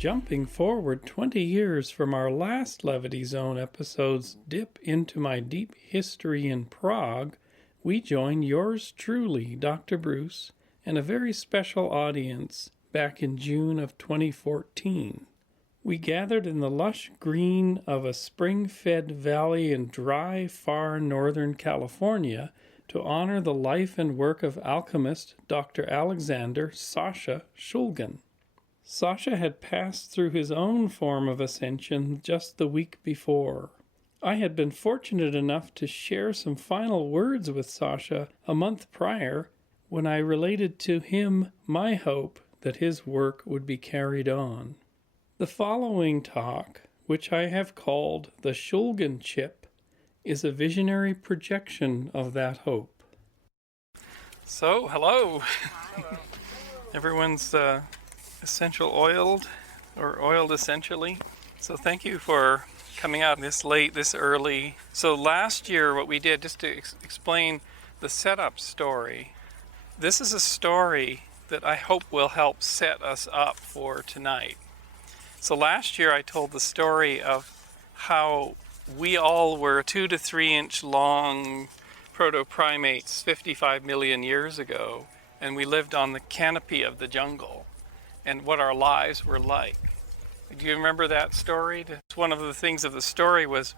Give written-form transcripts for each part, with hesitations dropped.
Jumping forward 20 years from our last Levity Zone episode's dip into my deep history in Prague, we join yours truly, Dr. Bruce, and a very special audience back in June of 2014. We gathered in the lush green of a spring-fed valley in dry, far northern California to honor the life and work of alchemist Dr. Alexander Sasha Shulgin. Sasha had passed through his own form of ascension just the week before. I had been fortunate enough to share some final words with Sasha a month prior when I related to him my hope that his work would be carried on. The following talk, which I have called the Shulgin Chip, is a visionary projection of that hope. So, hello. Everyone's essential oiled, or oiled essentially. So thank you for coming out this late, this early. So last year what we did, just to explain the setup story, this is a story that I hope will help set us up for tonight. So last year I told the story of how we all were 2 to 3 inch long proto-primates 55 million years ago, and we lived on the canopy of the jungle, and what our lives were like. Do you remember that story? One of the things of the story was,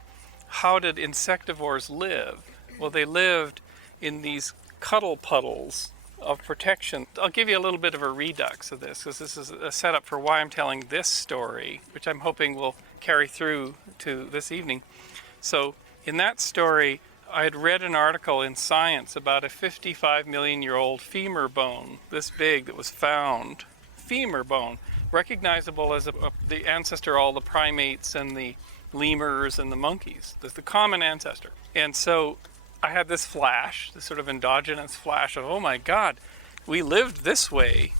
how did insectivores live? Well, they lived in these cuddle puddles of protection. I'll give you a little bit of a redux of this, because this is a setup for why I'm telling this story, which I'm hoping will carry through to this evening. So in that story, I had read an article in Science about a 55 million year old femur bone, this big, that was found. Femur bone, recognizable as the ancestor of all the primates and the lemurs and the monkeys. That's the common ancestor. And so I had this flash, this sort of endogenous flash of, oh my God, we lived this way.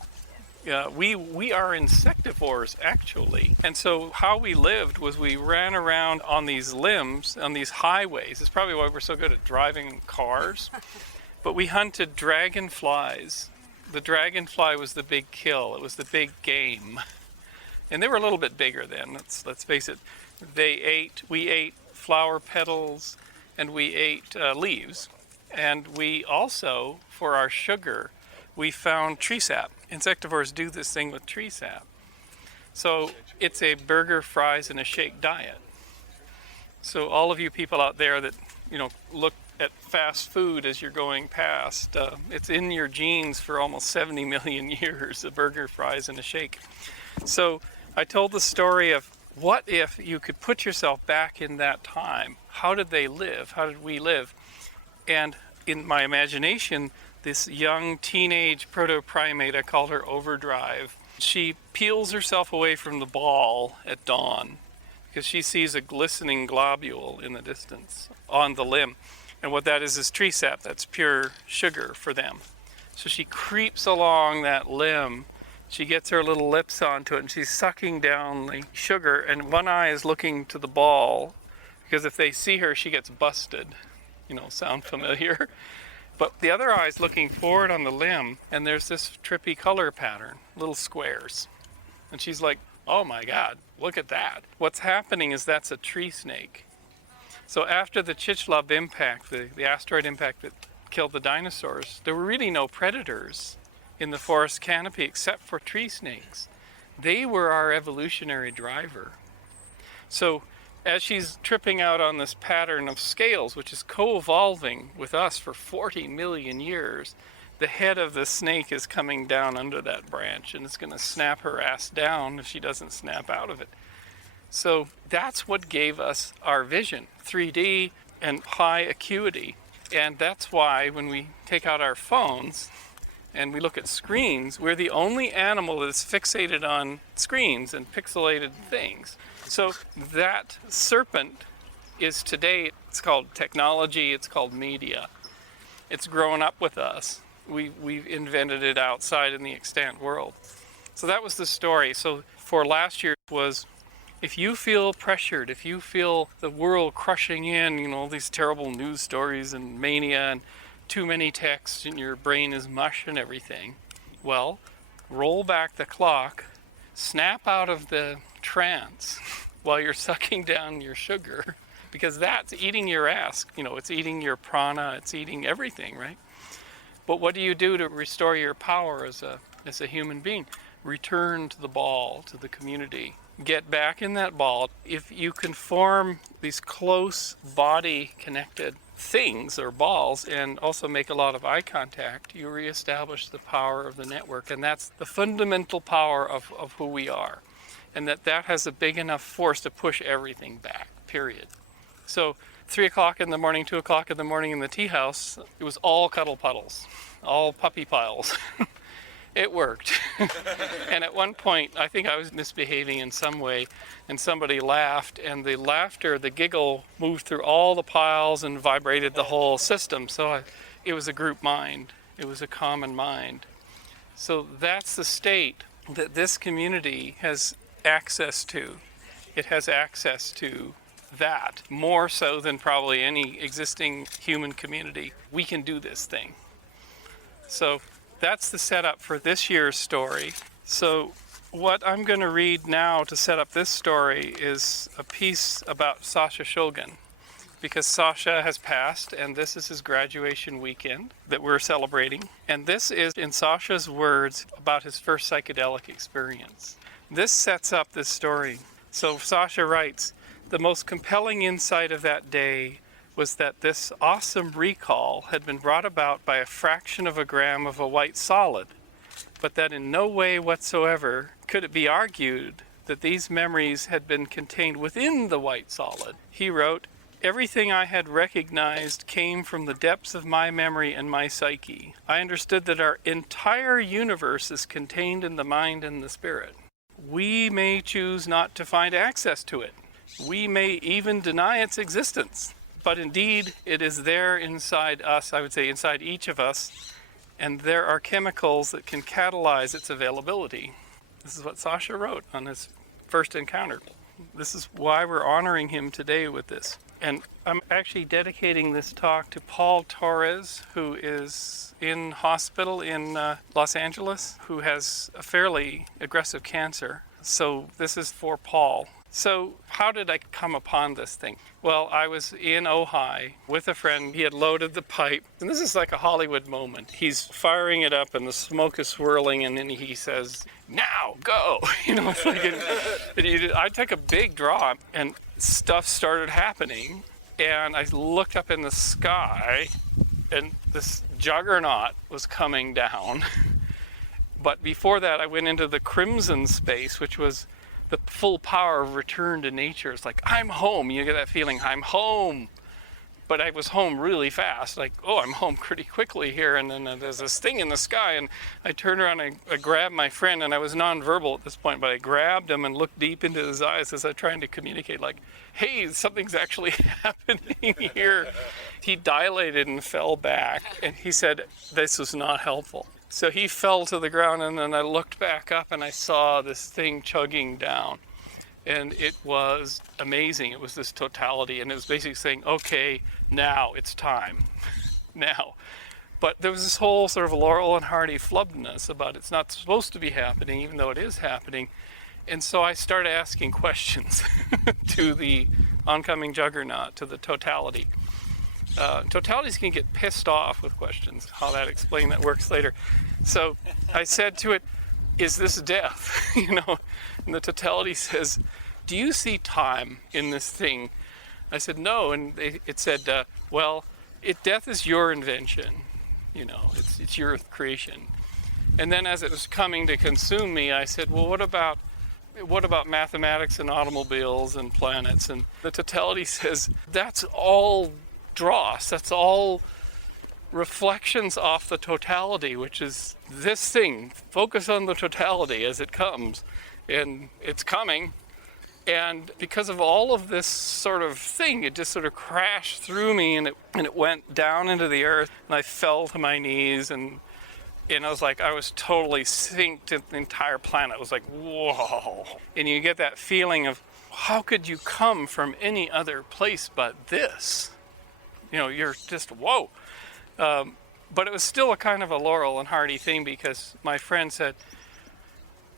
We are insectivores, actually. And so how we lived was we ran around on these limbs, on these highways. It's probably why we're so good at driving cars. But we hunted dragonflies. The dragonfly was the big kill. It was the big game. And they were a little bit bigger then, let's face it. We ate flower petals, and we ate leaves. And we also, for our sugar, we found tree sap. Insectivores do this thing with tree sap. So it's a burger, fries, and a shake diet. So all of you people out there that, look at fast food as you're going past, it's in your genes for almost 70 million years, a burger, fries, and a shake. So I told the story of, what if you could put yourself back in that time? How did they live? How did we live? And in my imagination, this young teenage proto-primate, I called her Overdrive, she peels herself away from the ball at dawn because she sees a glistening globule in the distance on the limb. And what that is tree sap. That's pure sugar for them. So she creeps along that limb. She gets her little lips onto it, and she's sucking down the sugar, and one eye is looking to the ball, because if they see her, she gets busted. Sound familiar? But the other eye is looking forward on the limb, and there's this trippy color pattern, little squares. And she's like, oh my God, look at that. What's happening is that's a tree snake. So after the Chicxulub impact, the asteroid impact that killed the dinosaurs, there were really no predators in the forest canopy except for tree snakes. They were our evolutionary driver. So as she's tripping out on this pattern of scales, which is co-evolving with us for 40 million years, the head of the snake is coming down under that branch, and it's going to snap her ass down if she doesn't snap out of it. So that's what gave us our vision, 3D and high acuity. And that's why when we take out our phones and we look at screens, we're the only animal that's fixated on screens and pixelated things. So that serpent is today, it's called technology, it's called media. It's grown up with us. We've invented it outside in the extant world. So that was the story. So for last year was, if you feel pressured, if you feel the world crushing in, all these terrible news stories and mania and too many texts and your brain is mush and everything, well, roll back the clock snap out of the trance while you're sucking down your sugar, because that's eating your ass. It's eating your prana, it's eating everything, right? But what do you do to restore your power as a human being? Return to the ball, to the community. Get back in that ball. If you can form these close body connected things or balls and also make a lot of eye contact, you reestablish the power of the network. And that's the fundamental power of who we are. And that has a big enough force to push everything back, period. So 3 o'clock in the morning, 2 o'clock in the morning in the tea house, it was all cuddle puddles, all puppy piles. It worked. And at one point, I think I was misbehaving in some way, and somebody laughed, and the laughter, the giggle, moved through all the piles and vibrated the whole system. So it was a group mind. It was a common mind. So that's the state that this community has access to. It has access to that, more so than probably any existing human community. We can do this thing. So that's the setup for this year's story. So what I'm going to read now to set up this story is a piece about Sasha Shulgin, because Sasha has passed, and this is his graduation weekend that we're celebrating. And this is, in Sasha's words, about his first psychedelic experience. This sets up this story. So Sasha writes, "The most compelling insight of that day was that this awesome recall had been brought about by a fraction of a gram of a white solid, but that in no way whatsoever could it be argued that these memories had been contained within the white solid." He wrote, "Everything I had recognized came from the depths of my memory and my psyche. I understood that our entire universe is contained in the mind and the spirit. We may choose not to find access to it. We may even deny its existence. But indeed, it is there inside us, I would say inside each of us, and there are chemicals that can catalyze its availability." This is what Sasha wrote on his first encounter. This is why we're honoring him today with this. And I'm actually dedicating this talk to Paul Torres, who is in hospital in Los Angeles, who has a fairly aggressive cancer. So this is for Paul. So how did I come upon this thing? Well, I was in Ojai with a friend. He had loaded the pipe. And this is like a Hollywood moment. He's firing it up and the smoke is swirling, and then he says, "Now, go!" It's like I took a big draw and stuff started happening. And I looked up in the sky and this juggernaut was coming down. But before that, I went into the crimson space, which was the full power of return to nature. It's like, I'm home. You get that feeling, I'm home. But I was home really fast. Like, oh, I'm home pretty quickly here. And then there's this thing in the sky. And I turned around and I grabbed my friend. And I was nonverbal at this point, but I grabbed him and looked deep into his eyes as I was trying to communicate, like, hey, something's actually happening here. He dilated and fell back. And he said, this was not helpful. So he fell to the ground, and then I looked back up and I saw this thing chugging down. And it was amazing. It was this totality, and it was basically saying, okay, now it's time. Now. But there was this whole sort of Laurel and Hardy flubbiness about it's not supposed to be happening, even though it is happening. And so I started asking questions to the oncoming juggernaut, to the totality. Totalities can get pissed off with questions. How that explain that works later. So I said to it, is this death? And the totality says, do you see time in this thing? I said, no. And it said, well, death is your invention. It's your creation. And then as it was coming to consume me, I said, well, what about mathematics and automobiles and planets? And the totality says, that's all dross. That's all reflections off the totality, which is this thing. Focus on the totality as it comes. And it's coming. And because of all of this sort of thing, it just sort of crashed through me, and it went down into the earth, and I fell to my knees, and I was like, I was totally synced in the entire planet. It was like, whoa. And you get that feeling of, how could you come from any other place but this? You're just, whoa. But it was still a kind of a Laurel and Hardy thing, because my friend said,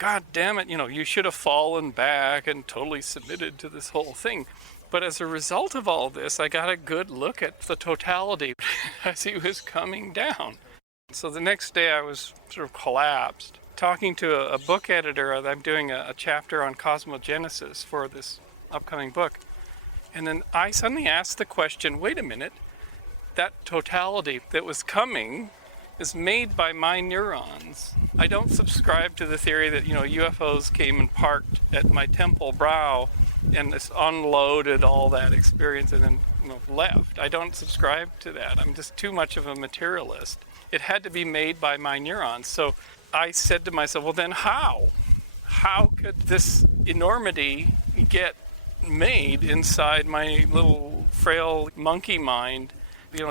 God damn it, you should have fallen back and totally submitted to this whole thing. But as a result of all this, I got a good look at the totality as he was coming down. So the next day I was sort of collapsed. Talking to a book editor, I'm doing a chapter on cosmogenesis for this upcoming book. And then I suddenly asked the question, wait a minute, that totality that was coming is made by my neurons. I don't subscribe to the theory that, UFOs came and parked at my temple brow and just unloaded all that experience and then left. I don't subscribe to that. I'm just too much of a materialist. It had to be made by my neurons. So I said to myself, well, then how? How could this enormity get made inside my little frail monkey mind?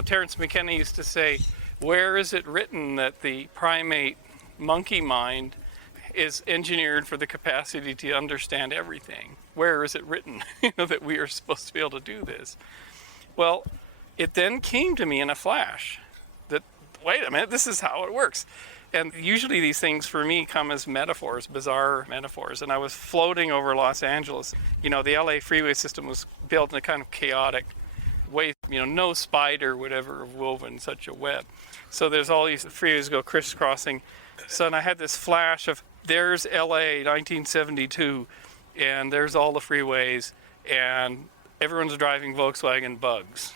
Terence McKenna used to say, where is it written that the primate monkey mind is engineered for the capacity to understand everything? Where is it written, that we are supposed to be able to do this? Well, it then came to me in a flash that, wait a minute, this is how it works. And usually these things for me come as metaphors, bizarre metaphors. And I was floating over Los Angeles. The LA freeway system was built in a kind of chaotic way. No spider would ever have woven such a web. So there's all these freeways go crisscrossing. So and I had this flash of, there's LA 1972, and there's all the freeways, and everyone's driving Volkswagen Bugs,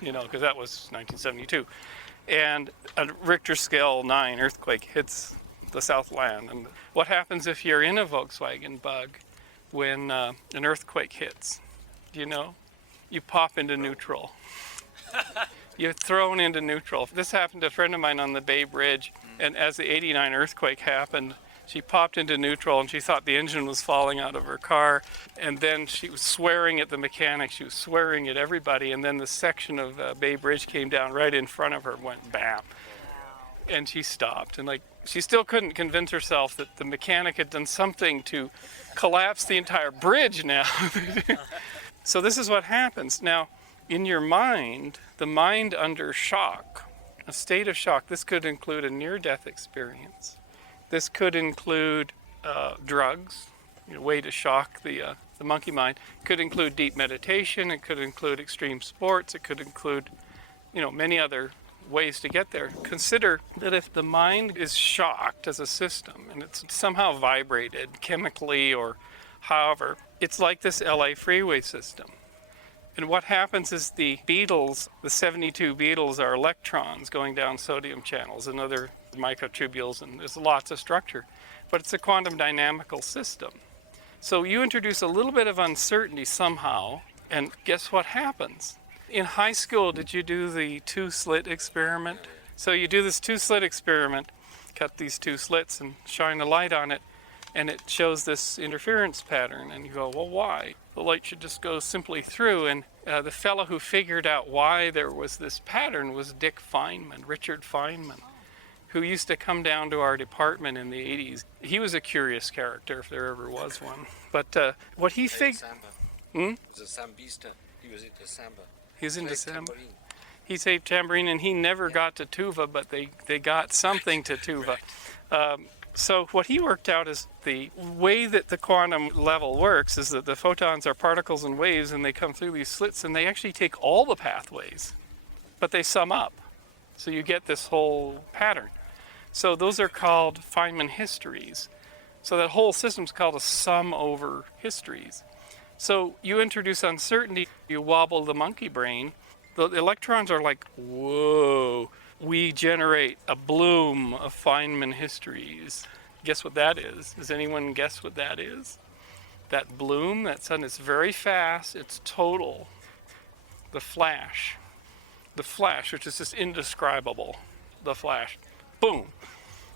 because that was 1972. And a Richter scale 9 earthquake hits the Southland. And what happens if you're in a Volkswagen Bug when an earthquake hits? Do you know? You pop into neutral. You're thrown into neutral. This happened to a friend of mine on the Bay Bridge, and as the '89 earthquake happened, she popped into neutral and she thought the engine was falling out of her car, and then she was swearing at the mechanic, she was swearing at everybody, and then the section of Bay Bridge came down right in front of her, went bam. And she stopped, and she still couldn't convince herself that the mechanic had done something to collapse the entire bridge now. So this is what happens. Now, in your mind, the mind under shock, a state of shock, this could include a near-death experience. This could include drugs, a way to shock the monkey mind. It could include deep meditation. It could include extreme sports. It could include, many other ways to get there. Consider that if the mind is shocked as a system and it's somehow vibrated chemically or however, it's like this LA freeway system. And what happens is the beetles, the 72 beetles, are electrons going down sodium channels and other microtubules, and there's lots of structure. But it's a quantum dynamical system. So you introduce a little bit of uncertainty somehow, and guess what happens? In high school, did you do the 2-slit experiment? So you do this 2-slit experiment, cut these 2 slits and shine a light on it, and it shows this interference pattern, and you go, well, why? The light should just go simply through, and the fellow who figured out why there was this pattern was Richard Feynman, who used to come down to our department in the 80s. He was a curious character, if there ever was one. But what he figured... He was a sambista. He was into samba. He was into samba. He saved tambourine, and he never got to tuba, but they got something to tuba. So what he worked out is the way that the quantum level works is that the photons are particles and waves, and they come through these slits, and they actually take all the pathways, but they sum up. So you get this whole pattern. So those are called Feynman histories. So that whole system's called a sum over histories. So you introduce uncertainty, you wobble the monkey brain. The electrons are like, whoa. We generate a bloom of Feynman histories. Guess what that is? Does anyone guess what that is? That bloom, that sudden, it's very fast, it's total. The flash, which is just indescribable, the flash, boom,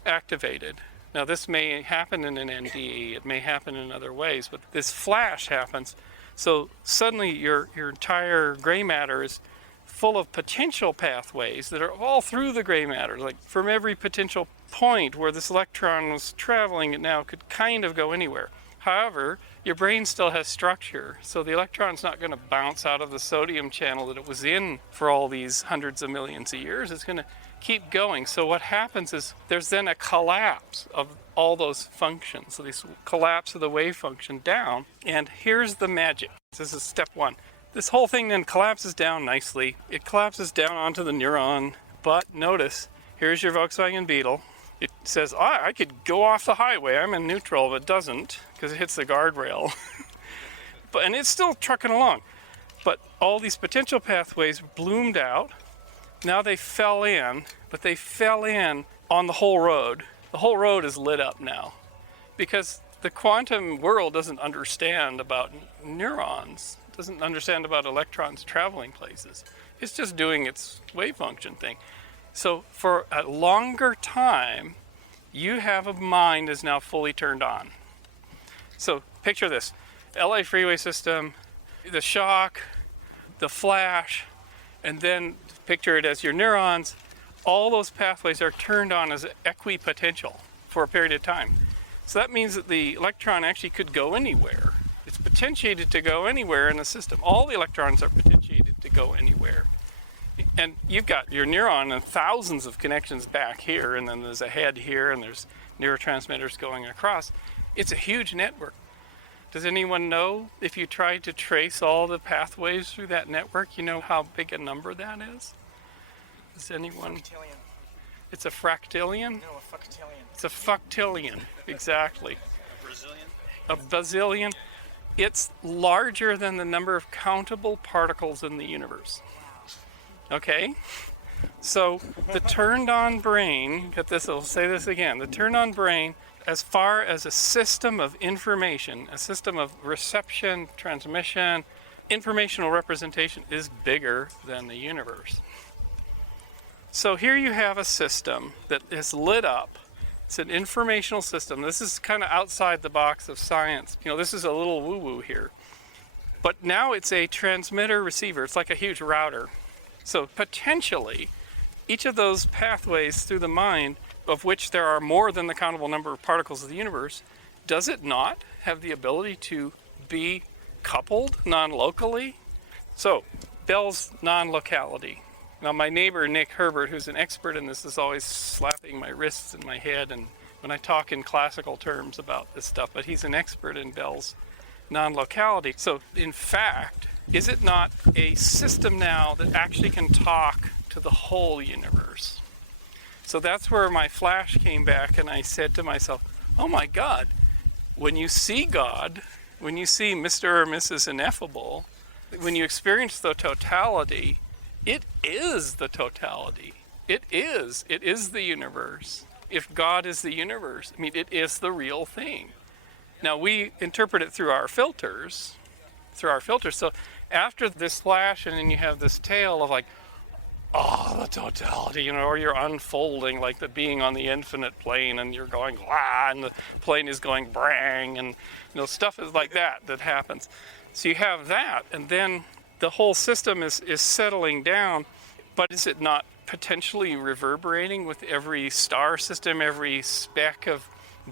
activated. Now this may happen in an NDE, it may happen in other ways, but this flash happens. So suddenly your entire gray matter is full of potential pathways that are all through the gray matter. Like from every potential point where this electron was traveling, it now could kind of go anywhere. However, your brain still has structure, so the electron's not going to bounce out of the sodium channel that it was in for all these hundreds of millions of years. It's going to keep going. So what happens is there's then a collapse of all those functions. So this collapse of the wave function down. And here's the magic. This is step one. This whole thing then collapses down nicely. It collapses down onto the neuron. But notice, here's your Volkswagen Beetle. It says, I could go off the highway. I'm in neutral, but it doesn't because it hits the guardrail. And it's still trucking along. But all these potential pathways bloomed out. Now they fell in, but they fell in on the whole road. The whole road is lit up now because the quantum world doesn't understand about neurons, doesn't understand about electrons traveling places. It's just doing its wave function thing. So for a longer time, you have a mind is now fully turned on. So picture this. LA freeway system, the shock, the flash, and then picture it as your neurons. All those pathways are turned on as equipotential for a period of time. So that means that the electron actually could go anywhere. It's potentiated to go anywhere in the system. All the electrons are potentiated to go anywhere. And you've got your neuron and thousands of connections back here, and then there's a head here, and there's neurotransmitters going across. It's a huge network. Does anyone know, if you tried to trace all the pathways through that network, you know how big a number that is? Does anyone? Fractillion. It's a fractillion? No, a fuctillion. It's a fuctillion, exactly. A Brazilian? A bazillion. It's larger than the number of countable particles in the universe. Okay? So the turned on brain, get this, I'll say this again, the turned on brain, as far as a system of information, a system of reception, transmission, informational representation is bigger than the universe. So here you have a system that is lit up. It's an informational system. This is kind of outside the box of science. You know, this is a little woo-woo here. But now it's a transmitter-receiver. It's like a huge router. So potentially, each of those pathways through the mind, of which there are more than the countable number of particles of the universe, does it not have the ability to be coupled non-locally? So, Bell's non-locality. Now my neighbor Nick Herbert, who's an expert in this, is always slapping my wrists and my head and when I talk in classical terms about this stuff, but he's an expert in Bell's non-locality. So in fact, is it not a system now that actually can talk to the whole universe? So that's where my flash came back, and I said to myself, oh my God, when you see God, when you see Mr. or Mrs. Ineffable, when you experience the totality, it is the totality. It is the universe. If God is the universe, I mean, it is the real thing. Now we interpret it through our filters. So after this flash, and then you have this tale of like, oh, the totality, you know, or you're unfolding like the being on the infinite plane, and you're going, wah, and the plane is going brang, and you know, stuff is like that happens. So you have that, and then the whole system is settling down, but is it not potentially reverberating with every star system, every speck of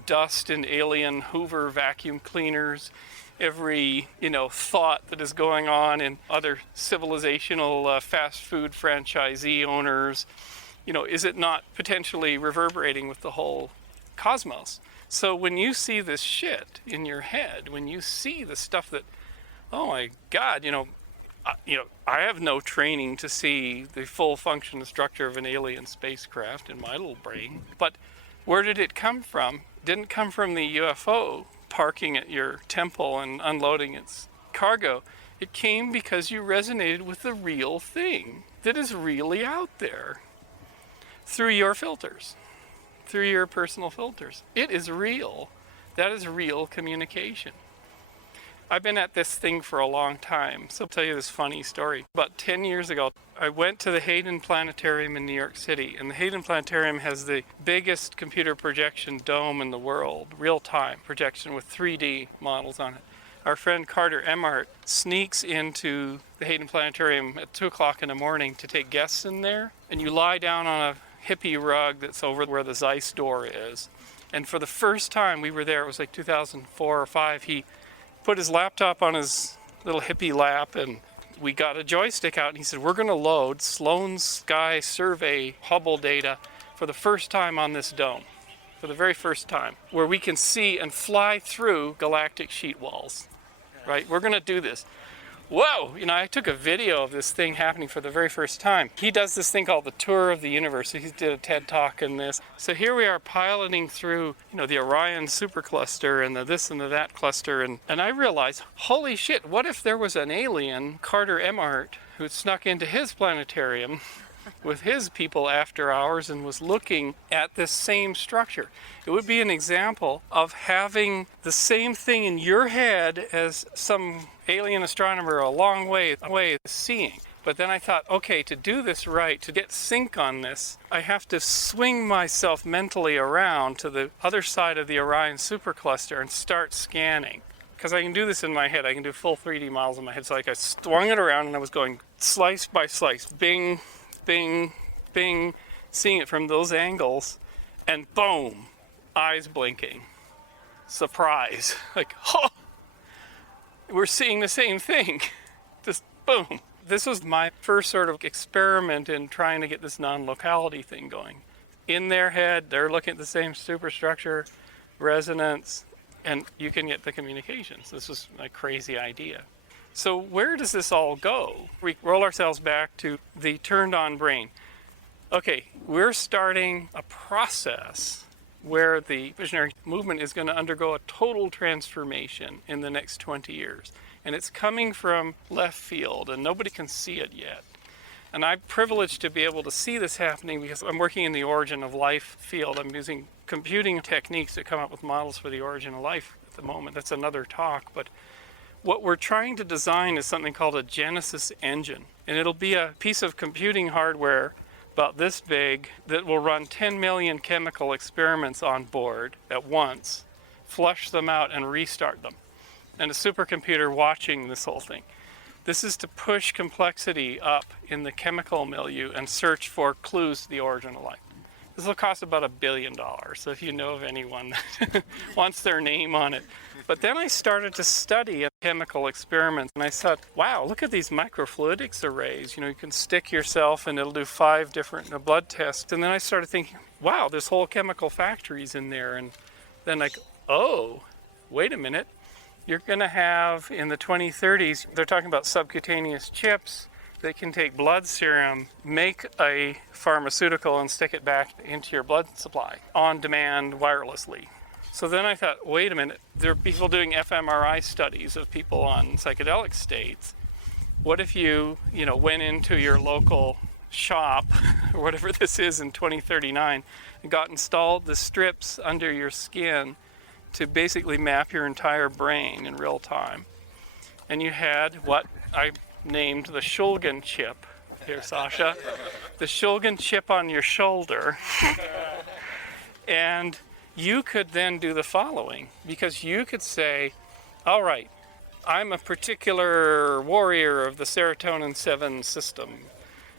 dust in alien Hoover vacuum cleaners, every, you know, thought that is going on in other civilizational fast food franchisee owners? You know, is it not potentially reverberating with the whole cosmos? So when you see this shit in your head, when you see the stuff that, oh my God, I have no training to see the full function and structure of an alien spacecraft in my little brain, but where did it come from? It didn't come from the UFO parking at your temple and unloading its cargo. It came because you resonated with the real thing that is really out there through your filters, through your personal filters. It is real. That is real communication. I've been at this thing for a long time, so I'll tell you this funny story. About 10 years ago, I went to the Hayden Planetarium in New York City, and the Hayden Planetarium has the biggest computer projection dome in the world, real-time projection with 3D models on it. Our friend Carter Emmart sneaks into the Hayden Planetarium at 2 o'clock in the morning to take guests in there, and you lie down on a hippie rug that's over where the Zeiss door is. And for the first time we were there, it was like 2004 or 5, he put his laptop on his little hippie lap, and we got a joystick out, and he said, we're going to load Sloan Sky Survey Hubble data for the first time on this dome. for the very first time, where we can see and fly through galactic sheet walls, right? We're going to do this. Whoa! I took a video of this thing happening for the very first time. He does this thing called the Tour of the Universe. He did a TED Talk in this. So here we are piloting through, the Orion supercluster and the this and the that cluster. And I realized, holy shit, what if there was an alien, Carter Emmart, who snuck into his planetarium with his people after hours and was looking at this same structure? It would be an example of having the same thing in your head as some alien astronomer a long way away seeing. But then I thought, okay, to do this right, to get sync on this, I have to swing myself mentally around to the other side of the Orion supercluster and start scanning. Because I can do this in my head. I can do full 3D models in my head. So I swung it around and I was going slice by slice, bing, bing, bing, seeing it from those angles, and boom, eyes blinking. Surprise. Like, oh, we're seeing the same thing. Just boom. This was my first sort of experiment in trying to get this non-locality thing going. In their head, they're looking at the same superstructure, resonance, and you can get the communications. This was a crazy idea. So where does this all go? We roll ourselves back to the turned on brain. Okay, we're starting a process where the visionary movement is going to undergo a total transformation in the next 20 years. And it's coming from left field, and nobody can see it yet. And I'm privileged to be able to see this happening because I'm working in the origin of life field. I'm using computing techniques to come up with models for the origin of life at the moment. That's another talk, but what we're trying to design is something called a Genesis engine. And it'll be a piece of computing hardware about this big that will run 10 million chemical experiments on board at once, flush them out and restart them. And a supercomputer watching this whole thing. This is to push complexity up in the chemical milieu and search for clues to the origin of life. This will cost about $1 billion, so if you know of anyone that wants their name on it. But then I started to study chemical experiments, and I thought, wow, look at these microfluidics arrays. You can stick yourself, and it'll do 5 different blood tests. And then I started thinking, wow, there's whole chemical factories in there. And then like, oh, wait a minute. You're going to have, in the 2030s, they're talking about subcutaneous chips that can take blood serum, make a pharmaceutical, and stick it back into your blood supply on demand wirelessly. So then I thought, wait a minute, there are people doing fMRI studies of people on psychedelic states. What if you, went into your local shop, or whatever this is in 2039, and got installed the strips under your skin to basically map your entire brain in real time. And you had what I named the Shulgin Chip. Here, Sasha. The Shulgin Chip on your shoulder. And you could then do the following, because you could say, all right, I'm a particular warrior of the serotonin 7 system,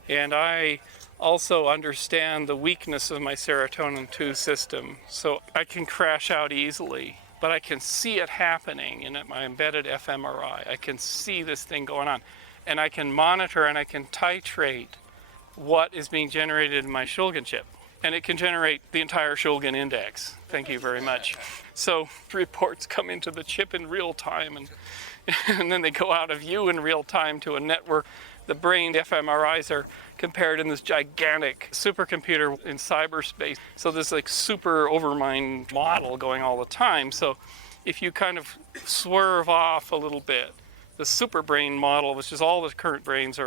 and I also understand the weakness of my serotonin 2 system, so I can crash out easily, but I can see it happening in my embedded fMRI. I can see this thing going on, and I can monitor and I can titrate what is being generated in my Shulgin chip. And it can generate the entire Shulgin index. Thank you very much. So reports come into the chip in real time, and then they go out of you in real time to a network. The brain fMRIs are compared in this gigantic supercomputer in cyberspace. So there's like super overmind model going all the time. So if you kind of swerve off a little bit, the super brain model, which is all the current brains,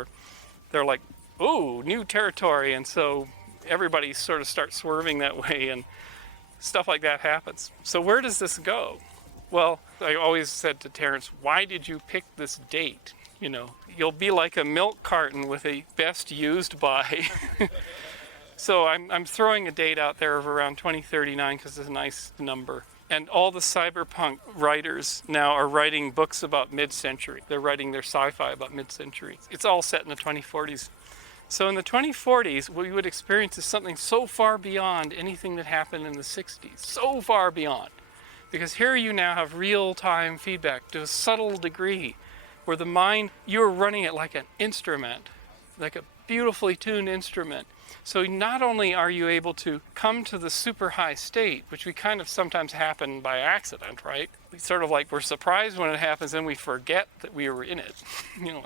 they're like, ooh, new territory. And so everybody sort of starts swerving that way, and stuff like that happens. So where does this go? Well, I always said to Terrence, why did you pick this date? You'll be like a milk carton with a best used by. So I'm throwing a date out there of around 2039 because it's a nice number. And all the cyberpunk writers now are writing books about mid-century. They're writing their sci-fi about mid-century. It's all set in the 2040s. So in the 2040s, what we would experience is something so far beyond anything that happened in the 60s. So far beyond. Because here you now have real-time feedback to a subtle degree, where the mind, you're running it like an instrument, like a beautifully tuned instrument. So not only are you able to come to the super high state, which we kind of sometimes happen by accident, right? We sort of like we're surprised when it happens and we forget that we were in it,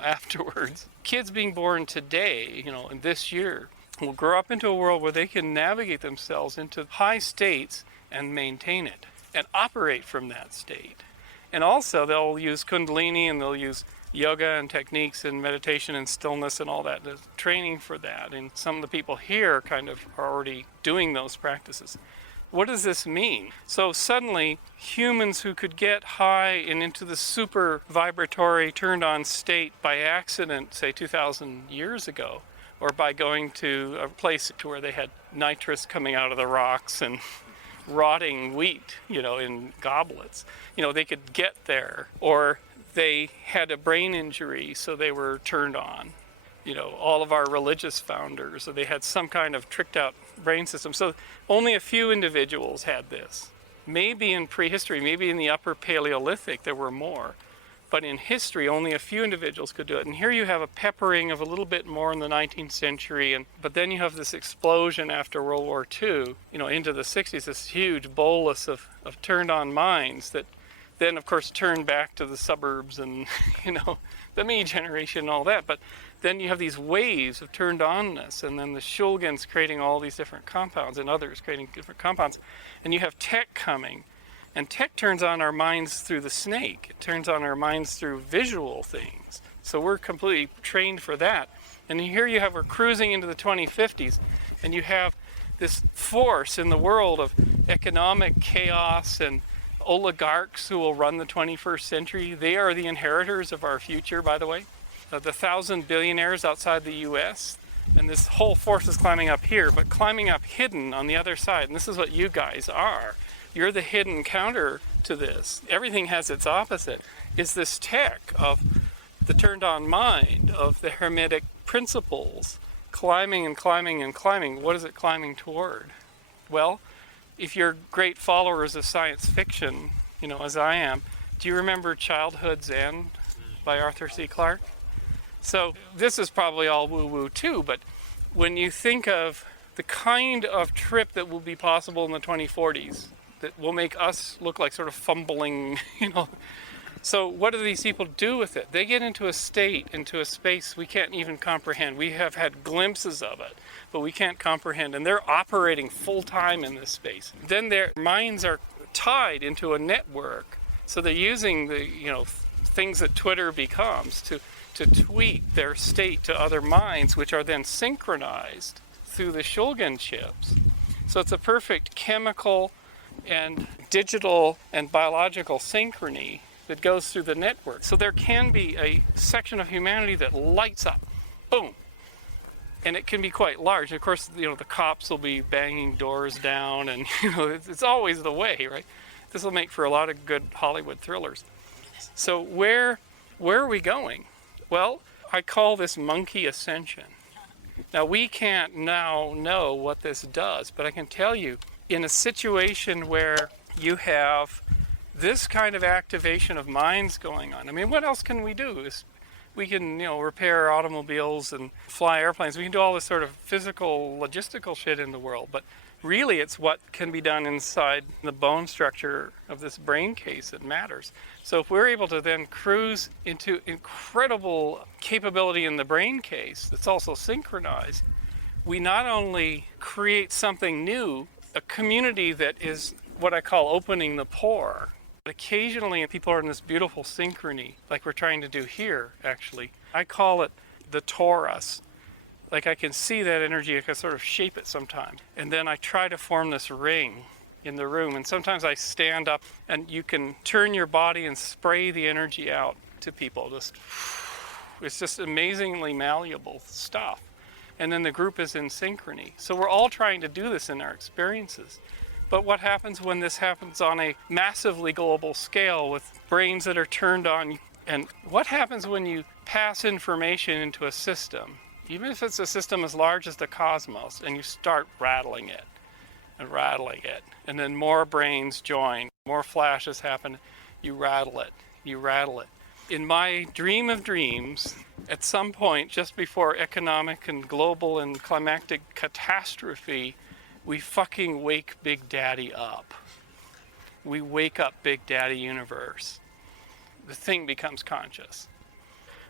afterwards. Kids being born today, in this year, will grow up into a world where they can navigate themselves into high states and maintain it and operate from that state. And also they'll use Kundalini and they'll use yoga and techniques and meditation and stillness and all that. There's training for that. And some of the people here kind of are already doing those practices. What does this mean? So suddenly humans who could get high and into the super vibratory turned on state by accident, say 2,000 years ago, or by going to a place to where they had nitrous coming out of the rocks and rotting wheat, in goblets. They could get there. Or they had a brain injury, so they were turned on. All of our religious founders, so they had some kind of tricked out brain system. So only a few individuals had this. Maybe in prehistory, maybe in the upper Paleolithic, there were more. But in history, only a few individuals could do it. And here you have a peppering of a little bit more in the 19th century. But then you have this explosion after World War II, into the 60s, this huge bolus of turned on minds that then, of course, turned back to the suburbs and, the me generation and all that. But then you have these waves of turned onness, and then the Shulgins creating all these different compounds and others creating different compounds. And you have tech coming. And tech turns on our minds through the snake. It turns on our minds through visual things. So we're completely trained for that. And here we're cruising into the 2050s, and you have this force in the world of economic chaos and oligarchs who will run the 21st century. They are the inheritors of our future, by the way. The 1,000 billionaires outside the US. And this whole force is climbing up here, but climbing up hidden on the other side. And this is what you guys are. You're the hidden counter to this. Everything has its opposite. It's this tech of the turned on mind, of the Hermetic principles, climbing and climbing and climbing. What is it climbing toward? Well, if you're great followers of science fiction, as I am, do you remember Childhood's End by Arthur C. Clarke? So this is probably all woo-woo too, but when you think of the kind of trip that will be possible in the 2040s, that will make us look like sort of fumbling, So what do these people do with it? They get into a state, into a space we can't even comprehend. We have had glimpses of it, but we can't comprehend. And they're operating full time in this space. Then their minds are tied into a network. So they're using the, things that Twitter becomes to tweet their state to other minds, which are then synchronized through the Shulgin chips. So it's a perfect chemical and digital and biological synchrony that goes through the network. So there can be a section of humanity that lights up, boom, and it can be quite large. Of course, the cops will be banging doors down, and it's always the way, right? This will make for a lot of good Hollywood thrillers. So where are we going? Well, I call this monkey ascension. Now we can't now know what this does, but I can tell you, in a situation where you have this kind of activation of minds going on. I mean, what else can we do? We can, repair automobiles and fly airplanes. We can do all this sort of physical, logistical shit in the world. But really, it's what can be done inside the bone structure of this brain case that matters. So if we're able to then cruise into incredible capability in the brain case that's also synchronized, we not only create something new, a community that is what I call opening the pore. Occasionally people are in this beautiful synchrony, like we're trying to do here, actually. I call it the torus. Like I can see that energy, I can sort of shape it sometimes. And then I try to form this ring in the room. And sometimes I stand up and you can turn your body and spray the energy out to people. It's just amazingly malleable stuff. And then the group is in synchrony. So we're all trying to do this in our experiences. But what happens when this happens on a massively global scale with brains that are turned on? And what happens when you pass information into a system, even if it's a system as large as the cosmos, and you start rattling it and rattling it, and then more brains join, more flashes happen, you rattle it, in my dream of dreams, at some point, just before economic and global and climactic catastrophe, we fucking wake Big Daddy up. We wake up Big Daddy Universe. The thing becomes conscious.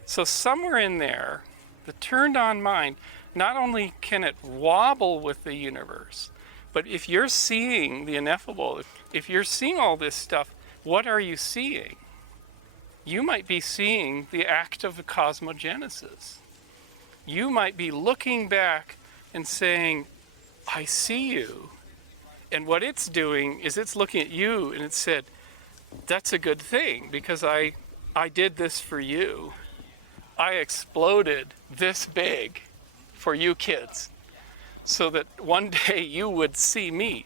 So somewhere in there, the turned on mind, not only can it wobble with the universe, but if you're seeing the ineffable, if you're seeing all this stuff, what are you seeing? You might be seeing the act of cosmogenesis. You might be looking back and saying, I see you. And what it's doing is it's looking at you and it said, that's a good thing because I did this for you. I exploded this big for you kids so that one day you would see me.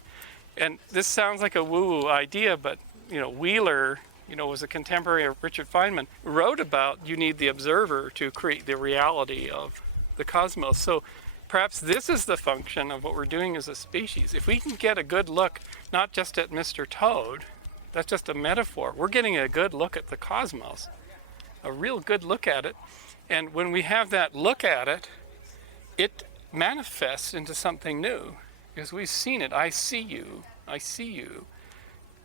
And this sounds like a woo-woo idea, but Wheeler, was a contemporary of Richard Feynman, wrote about you need the observer to create the reality of the cosmos. So perhaps this is the function of what we're doing as a species. If we can get a good look, not just at Mr. Toad, that's just a metaphor. We're getting a good look at the cosmos, a real good look at it. And when we have that look at it, it manifests into something new because we've seen it. I see you. I see you.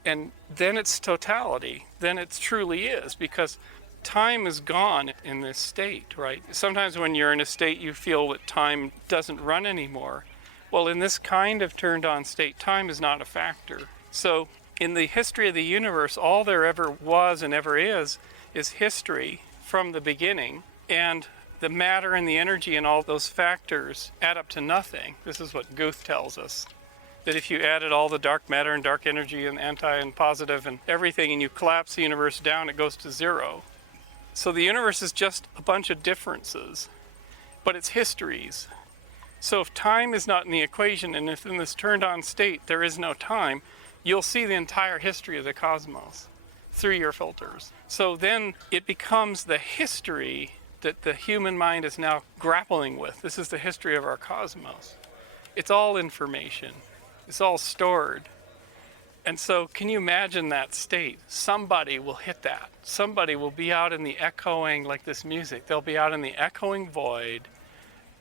And then it's totality. Then it truly is because time is gone in this state, right? Sometimes when you're in a state, you feel that time doesn't run anymore. Well, in this kind of turned on state, time is not a factor. So in the history of the universe, all there ever was and ever is history from the beginning. And the matter and the energy and all those factors add up to nothing. This is what Guth tells us. That if you added all the dark matter and dark energy and anti and positive and everything and you collapse the universe down, it goes to zero. So the universe is just a bunch of differences, but it's histories. So if time is not in the equation and if in this turned on state there is no time, you'll see the entire history of the cosmos through your filters. So then it becomes the history that the human mind is now grappling with. This is the history of our cosmos. It's all information. It's all stored. And so can you imagine that state? Somebody will hit that. Somebody will be out in the echoing, like this music. They'll be out in the echoing void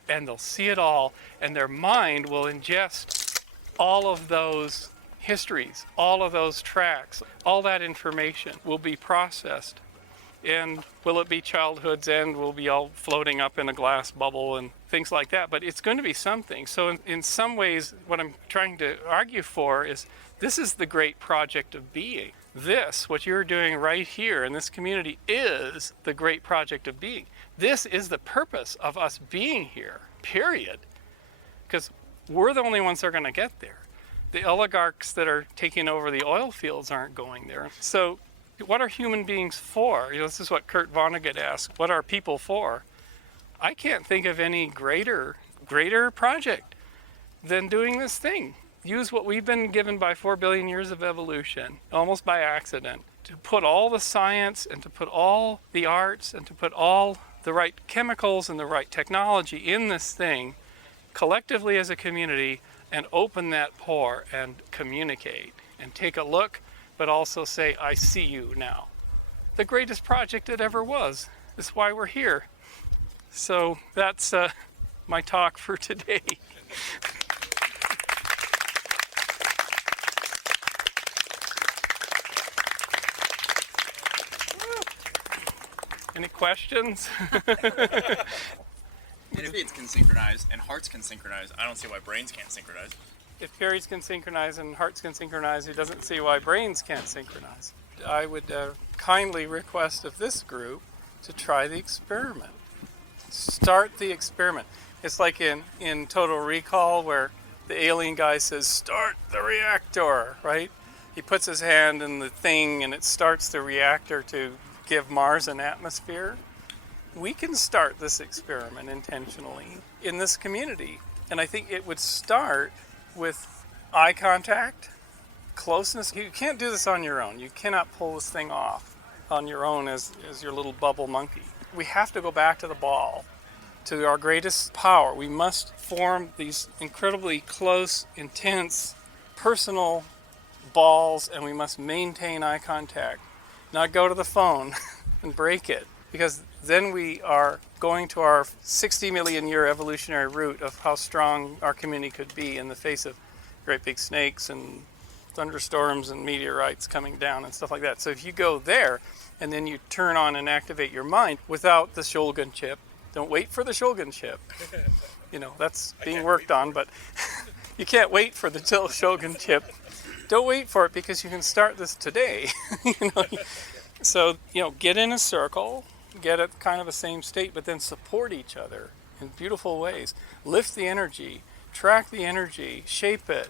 and they'll see it all and their mind will ingest all of those histories, all of those tracks, all that information will be processed. And will it be childhood's end? We'll be all floating up in a glass bubble and things like that. But it's going to be something. So in some ways, what I'm trying to argue for is this is the great project of being. This, what you're doing right here in this community, is the great project of being. This is the purpose of us being here, period. Because we're the only ones that are going to get there. The oligarchs that are taking over the oil fields aren't going there. So what are human beings for? This is what Kurt Vonnegut asked. What are people for? I can't think of any greater project than doing this thing. Use what we've been given by 4 billion years of evolution, almost by accident, to put all the science and to put all the arts and to put all the right chemicals and the right technology in this thing, collectively as a community, and open that pore and communicate and take a look, but also say, I see you now. The greatest project that ever was. That's why we're here. So that's my talk for today. Any questions? If it can synchronize and hearts can synchronize, I don't see why brains can't synchronize. If fairies can synchronize and hearts can synchronize, he doesn't see why brains can't synchronize. I would kindly request of this group to try the experiment. Start the experiment. It's like in Total Recall where the alien guy says, start the reactor, right? He puts his hand in the thing and it starts the reactor to give Mars an atmosphere. We can start this experiment intentionally in this community. And I think it would start with eye contact, closeness. You can't do this on your own. You cannot pull this thing off on your own as your little bubble monkey. We have to go back to the ball, to our greatest power. We must form these incredibly close, intense, personal balls, and we must maintain eye contact. Not go to the phone. and break it, because then we are going to our 60 million year evolutionary root of how strong our community could be in the face of great big snakes and thunderstorms and meteorites coming down and stuff like that. So if you go there and then you turn on and activate your mind without the Shulgin chip, don't wait for the Shulgin chip. That's being worked on, but you can't wait for the Shulgin chip. Don't wait for it, because you can start this today. So, get in a circle, get at kind of the same state, but then support each other in beautiful ways. Lift the energy, track the energy, shape it,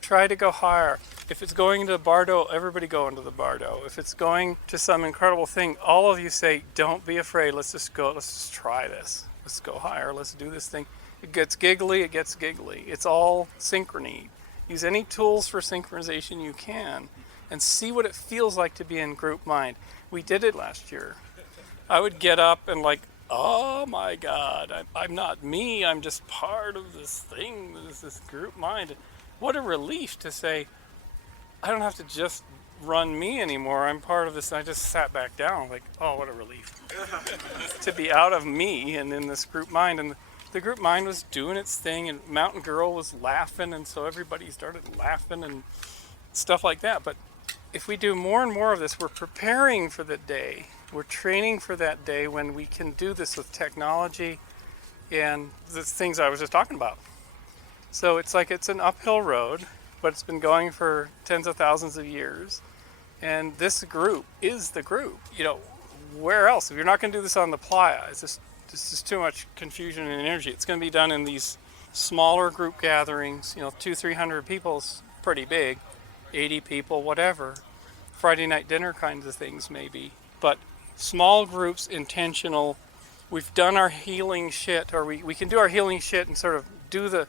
try to go higher. If it's going into the bardo, everybody go into the bardo. If it's going to some incredible thing, all of you say, don't be afraid, let's just go, let's just try this. Let's go higher, let's do this thing. It gets giggly, it gets giggly. It's all synchrony. Use any tools for synchronization you can and see what it feels like to be in group mind. We did it last year. I would get up and oh my God, I'm not me, I'm just part of this thing, this group mind. What a relief to say, I don't have to just run me anymore, I'm part of this. I just sat back down oh, what a relief. To be out of me and in this group mind. And the group mind was doing its thing, and Mountain Girl was laughing, and so everybody started laughing and stuff like that. But if we do more and more of this, we're preparing for the day. We're training for that day when we can do this with technology and the things I was just talking about. So it's an uphill road, but it's been going for tens of thousands of years. And this group is the group. Where else? If you're not going to do this on the playa, this is too much confusion and energy. It's going to be done in these smaller group gatherings. 200-300 people's pretty big, 80 people, whatever. Friday night dinner kinds of things maybe. But small groups, intentional. We've done our healing shit, or we can do our healing shit and sort of do the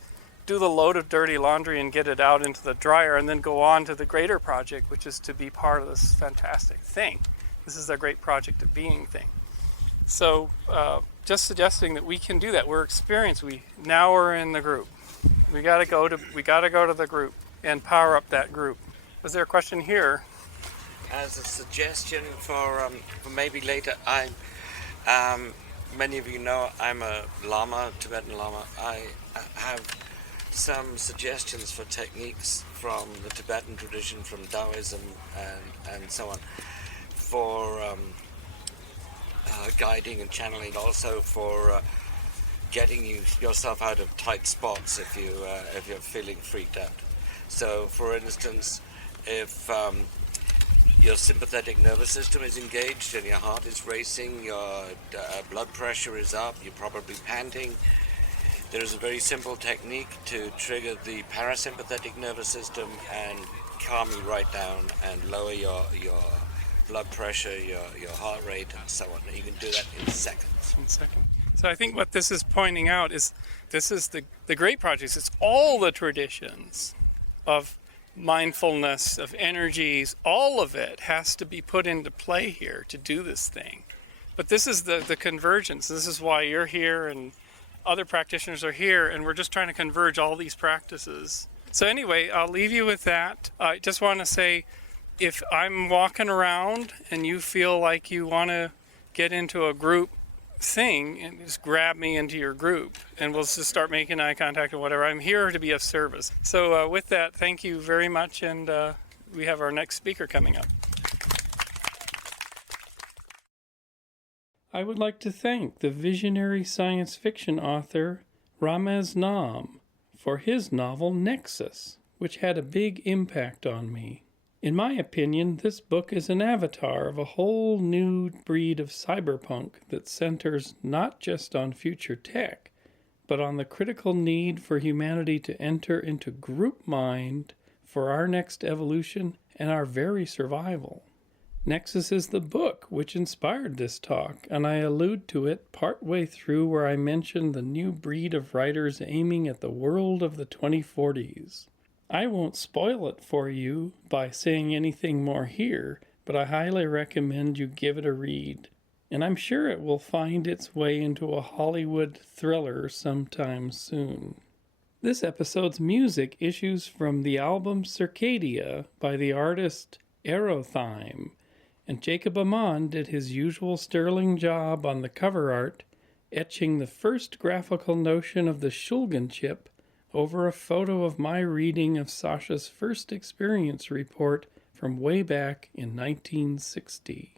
load of dirty laundry and get it out into the dryer, and then go on to the greater project, which is to be part of this fantastic thing. This is a great project of being thing. So just suggesting that we can do that. We're experienced. Now we're in the group. We got to go to the group and power up that group. Was there a question here? As a suggestion for maybe later, many of you know I'm a Lama, Tibetan Lama. I have some suggestions for techniques from the Tibetan tradition, from Taoism and so on, for guiding and channeling, also for getting yourself out of tight spots if you're feeling freaked out. So, for instance, if your sympathetic nervous system is engaged and your heart is racing, your blood pressure is up, you're probably panting, there is a very simple technique to trigger the parasympathetic nervous system and calm you right down and lower your blood pressure, your heart rate, and so on. You can do that in seconds. So I think what this is pointing out is this is the great projects. It's all the traditions of mindfulness, of energies, all of it has to be put into play here to do this thing. But this is the convergence. This is why you're here and other practitioners are here, and we're just trying to converge all these practices. So anyway, I'll leave you with that. I just want to say, if I'm walking around and you feel like you want to get into a group thing, and just grab me into your group and we'll just start making eye contact or whatever. I'm here to be of service. So with that, thank you very much, and we have our next speaker coming up. I would like to thank the visionary science fiction author Ramez Naam for his novel Nexus, which had a big impact on me. In my opinion, this book is an avatar of a whole new breed of cyberpunk that centers not just on future tech, but on the critical need for humanity to enter into group mind for our next evolution and our very survival. Nexus is the book which inspired this talk, and I allude to it partway through where I mention the new breed of writers aiming at the world of the 2040s. I won't spoil it for you by saying anything more here, but I highly recommend you give it a read, and I'm sure it will find its way into a Hollywood thriller sometime soon. This episode's music issues from the album Circadia by the artist Erothyme, And Jacob Aman did his usual sterling job on the cover art, etching the first graphical notion of the Shulgin Chip over a photo of my reading of Sasha's first experience report from way back in 1960.